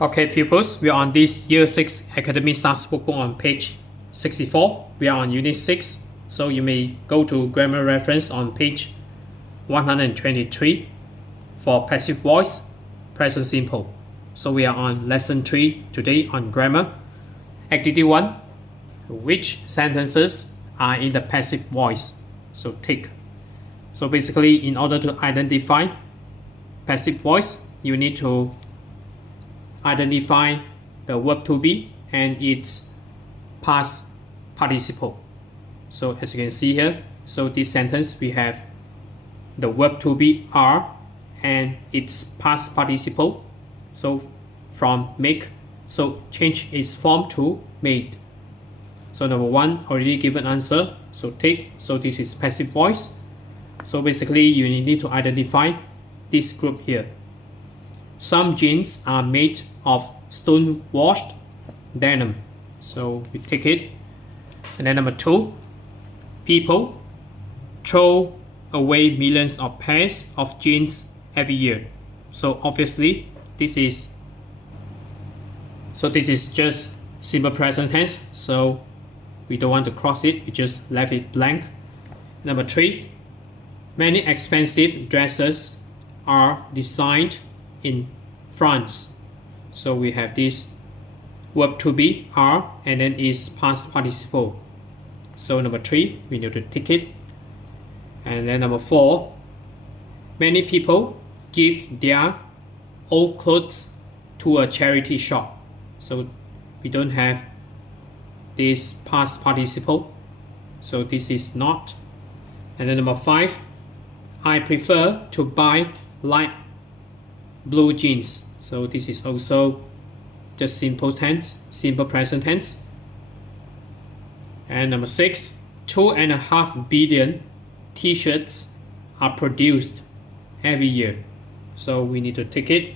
Okay, pupils, we are on this Year 6 Academy Stars Workbook on page 64. We are on Unit 6, so you may go to grammar reference on page 123 for passive voice, present simple. So we are on lesson 3 today on grammar. Activity 1, which sentences are in the passive voice? So tick. So basically, in order to identify passive voice, you need to identify the verb to be and its past participle. So as you can see here, so this sentence we have the verb to be are and its past participle. So from make, so change its form to made. So number 1 already given answer, so take. So this is passive voice. So basically you need to identify this group here. Some jeans are made of stone-washed denim. So we take it. And then number 2, people throw away millions of pairs of jeans every year. So obviously this is just simple present tense. So we don't want to cross it. We just left it blank. Number 3, many expensive dresses are designed in France. So we have this verb to be are and then is past participle. So number 3, we need to tick it. And then number 4, many people give their old clothes to a charity shop. So we don't have this past participle. So this is not. And then number 5, I prefer to buy light blue jeans. So this is also just simple tense, simple present tense. And number 6, 2.5 billion t-shirts are produced every year. So we need to tick it.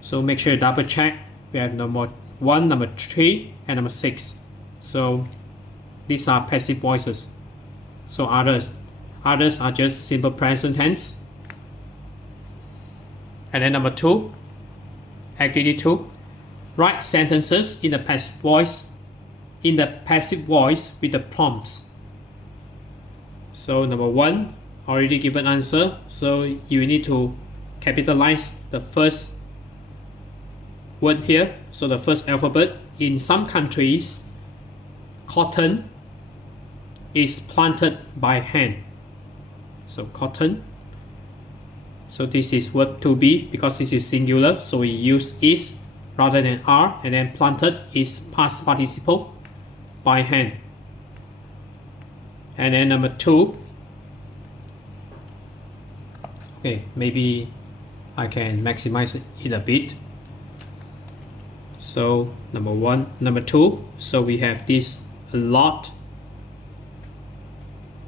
So make sure you double check. We have number 1, number 3, and number 6. So these are passive voices. So others are just simple present tense. And then number 2, activity 2, write sentences in the passive voice with the prompts. So number 1 already given answer. So you need to capitalize the first word here. So the first alphabet. In some countries, cotton is planted by hand. So cotton. So this is verb to be because this is singular. So we use is rather than are, and then planted is past participle by hand. And then number 2. Okay, maybe I can maximize it a bit. So number 2. So we have this a lot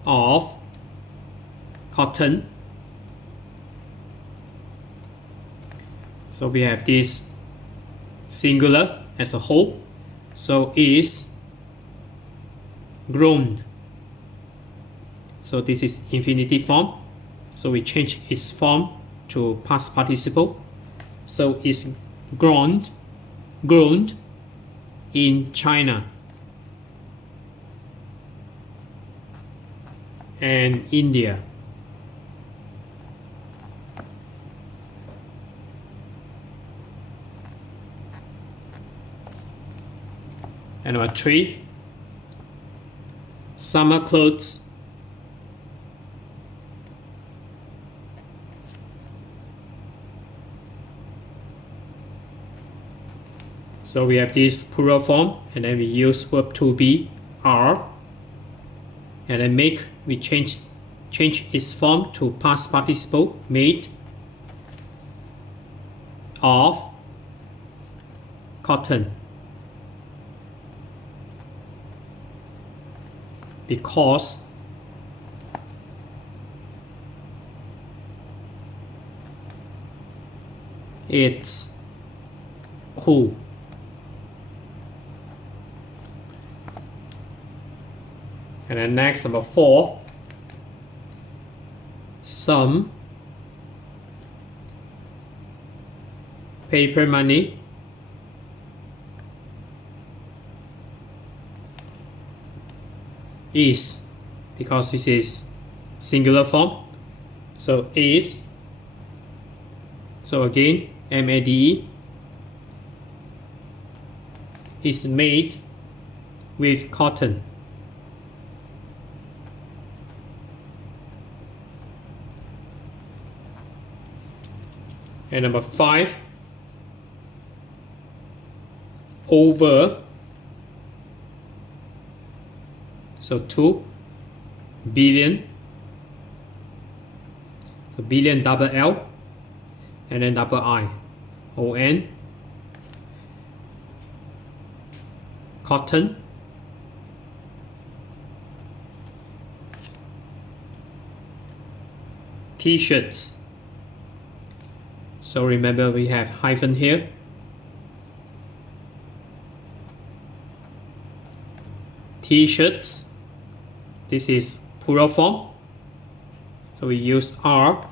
of cotton. So we have this singular as a whole. So is grown. So this is infinitive form. So we change its form to past participle. So it's grown in China and India. And number 3, summer clothes so we have this plural form, and then we use verb to be are, and then make, we change its form to past participle made of cotton. Because it's cool. And then next, number 4, some paper money. Is, because this is singular form, so is. So again, MADE is made with cotton. And number 5, over, so 2 billion, so billion double L and then double I, ON, cotton, t-shirts. So remember we have hyphen here. T-shirts, this is plural form, so we use R.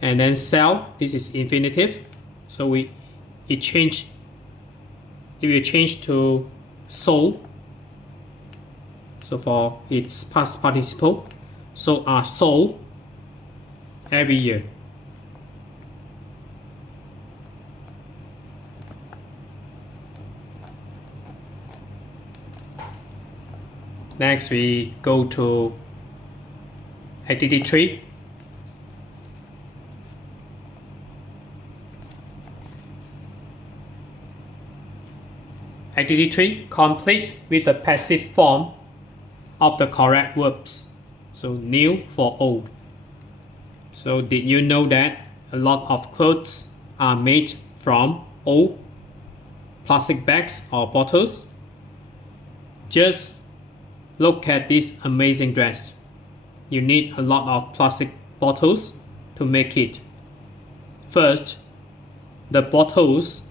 And then sell, this is infinitive, so it will change to sold. So for its past participle, so are sold every year. Next, we go to activity 3. Activity 3, complete with the passive form of the correct verbs. So new for old. So did you know that a lot of clothes are made from old plastic bags or bottles? Just look at this amazing dress. You need a lot of plastic bottles to make it. First, the bottles,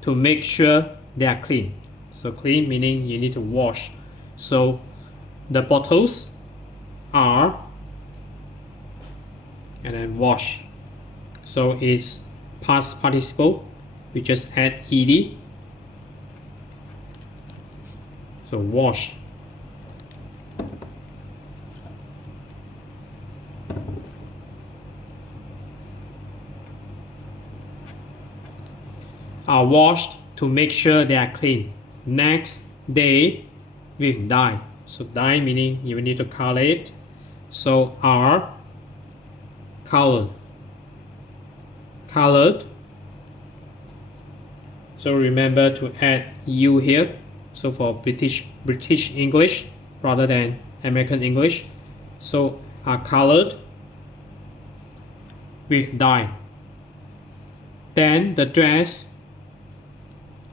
to make sure they are clean. So clean meaning you need to wash. So the bottles are, and then wash. So it's past participle. We just add ed. So wash. Are washed to make sure they are clean. Next day with dye. So dye meaning you need to color it. So are colored. So remember to add U here. So for British English rather than American English. So are colored with dye. Then the dress,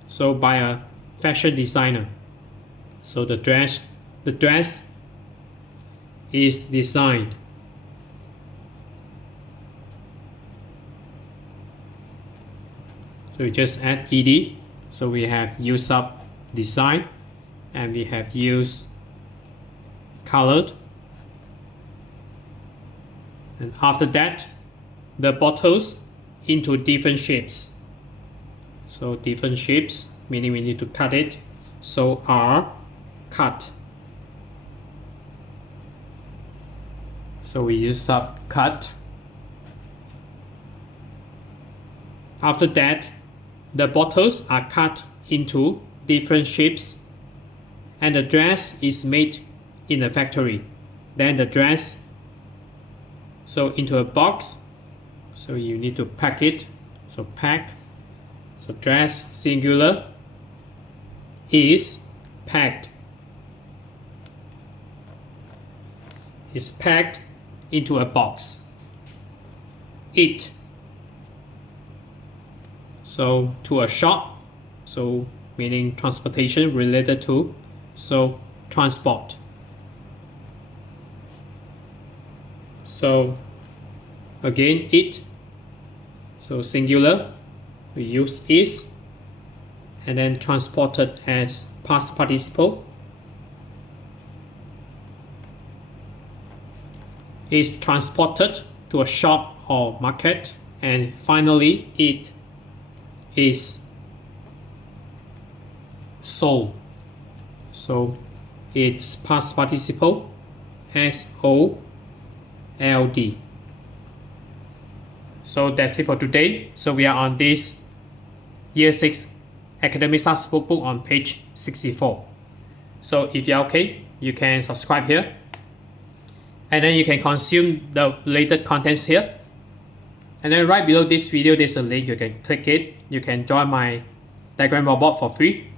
so by a fashion designer. So the dress is designed. So we just add ed. So we have use up design and we have used colored. And after that, the bottles into different shapes. So different shapes meaning we need to cut it. So are cut. So we use up cut. After that, the bottles are cut into different shapes and the dress is made in a factory. Then the dress, so into a box. So you need to pack it. So pack. So dress singular is packed. Is packed into a box. It. So to a shop. So meaning transportation related to. So transport. So again it. So singular. We use is and then transported as past participle. Is transported to a shop or market. And finally it is sold. So it's past participle, SOLD. So that's it for today. So we are on this Year 6 Academy Stars Workbook on page 64. So if you're okay, you can subscribe here. And then you can consume the related contents here. And then right below this video, there's a link. You can click it. You can join my Telegram robot for free.